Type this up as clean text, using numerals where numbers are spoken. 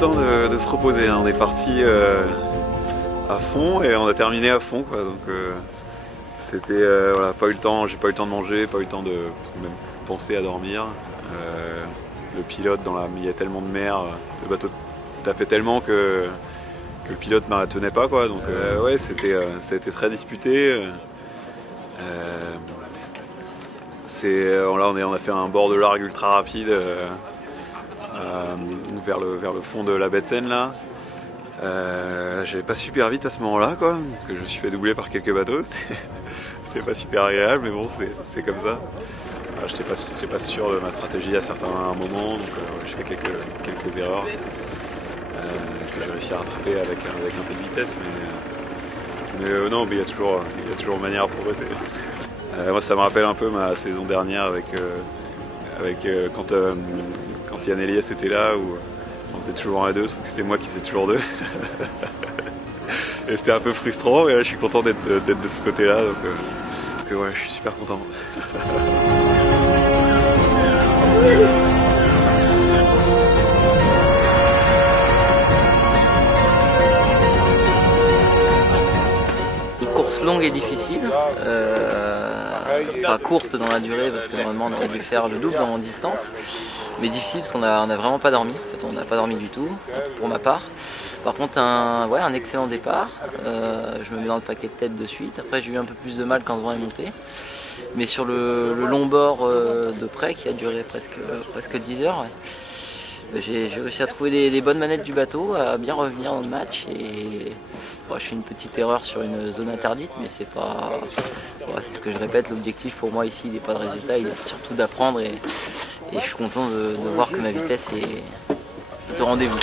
temps de se reposer, hein. On est parti à fond et on a terminé à fond, quoi. Donc c'était voilà, pas eu le temps, j'ai pas eu le temps de manger, pas eu le temps de même penser à dormir. Le pilote, il y a tellement de mer, le bateau tapait tellement que le pilote ne tenait pas, quoi. Donc ouais, ça a été très disputé. Là on a fait un bord de largue ultra rapide vers le fond de la baie de Seine là. J'allais pas super vite à ce moment-là, quoi, donc je me suis fait doubler par quelques bateaux. C'était pas super agréable, mais bon, c'est comme ça. J'étais pas sûr de ma stratégie à certains moments, donc j'ai fait quelques erreurs que j'ai réussi à rattraper avec un peu de vitesse, mais non, mais il y a toujours manière à progresser. Moi, ça me rappelle un peu ma saison dernière quand Yann Eliès était là, où on faisait toujours 1 et 2, sauf que c'était moi qui faisais toujours 2. Et c'était un peu frustrant, et là je suis content d'être de ce côté-là, donc ouais, je suis super content. Une course longue et difficile, enfin courte dans la durée parce que normalement on aurait dû faire le double en distance, mais difficile parce qu'on a vraiment pas dormi. En fait, on n'a pas dormi du tout pour ma part. Par contre, un excellent départ. Je me mets dans le paquet de tête de suite. Après, j'ai eu un peu plus de mal quand le vent est monté. Mais sur le long bord de près, qui a duré presque 10 heures, ouais, j'ai réussi à trouver les bonnes manettes du bateau, à bien revenir dans le match. Et je fais une petite erreur sur une zone interdite, mais c'est pas. C'est ce que je répète, l'objectif pour moi ici, il n'est pas de résultat, il est surtout d'apprendre. Et je suis content de voir que ma vitesse est au rendez-vous.